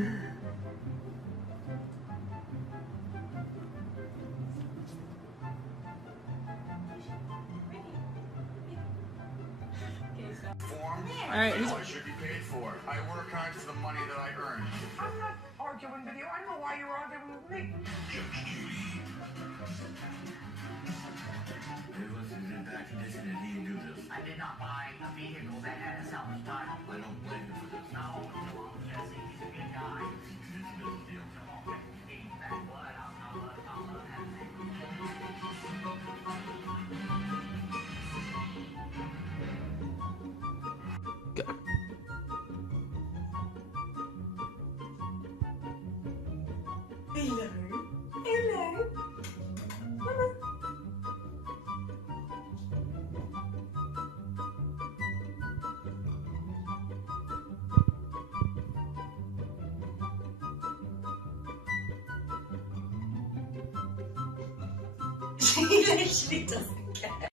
All right, I should be paid for. I work hard for the money that I earn. I'm not arguing with you. I know why you're arguing with me. Judge Judy. It was his bad condition and he didn't do this. I did not buy a vehicle that had a salvage title. I don't blame him for this. No, Jesse, he's a good guy. It's a business deal. Come on, eat that blood. I'll love that thing. Go. Hello. Hello. Hello. She literally doesn't care.